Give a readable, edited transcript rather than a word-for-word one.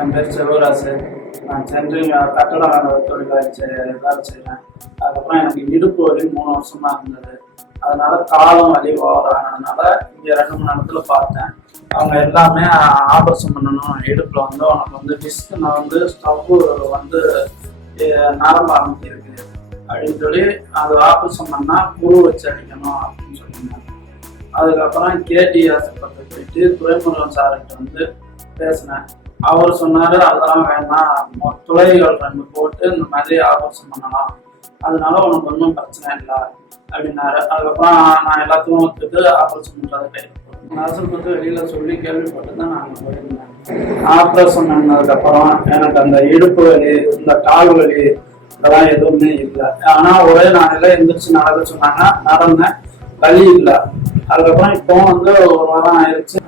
என் பேர் செல்வராசு. நான் சென்னையில் கட்டட தொழிலாக செய்கிறேன். அதுக்கப்புறம் எனக்கு இடுப்பு வலி 3 வருஷமா இருந்தது. அதனால காலம் வலி ஓவரானதுனால இங்கே 2-3 இடத்துல பார்த்தேன். அவங்க எல்லாமே ஆபரேஷன் பண்ணணும், இடுப்புல வந்து உனக்கு வந்து டிஸ்க் வந்து ஸ்டவ்வு வந்து நரம்பு அமைக்கிருக்கு அப்படின்னு சொல்லி அது ஆபரேஷன் பண்ணால் குரு வச்சு அடிக்கணும் அப்படின்னு சொல்லியிருந்தாங்க. அதுக்கப்புறம் கேடி ஆஸ்பத்திரி போயிட்டு துரைமுருகன் சார்கிட்ட வந்து பேசினேன். அவர் சொன்னாரு அதெல்லாம் வேணாம், துளைகள் 2 போட்டு இந்த மாதிரி ஆபரேஷன் பண்ணலாம், அதனால உனக்கு ஒன்றும் பிரச்சனை இல்லை அப்படின்னாரு. அதுக்கப்புறம் நான் எல்லாத்தையும் ஒத்துட்டு ஆபரேஷன் பண்றது கை நர்சல் பற்றி வெளியில சொல்லி கேள்விப்பட்டு தான் நான் போயிருந்தேன். ஆபரேஷன் பண்ணதுக்கப்புறம் எனக்கு அந்த இடுப்பு வலி, இந்த கால் வலி இதெல்லாம் எதுவுமே இல்லை. ஆனா ஒரே நாளில எந்திரிச்சு நடக்க சொன்னாங்க, நடந்தேன், வலி இல்லை. அதுக்கப்புறம் இப்போ வந்து 1 வாரம் ஆயிடுச்சு.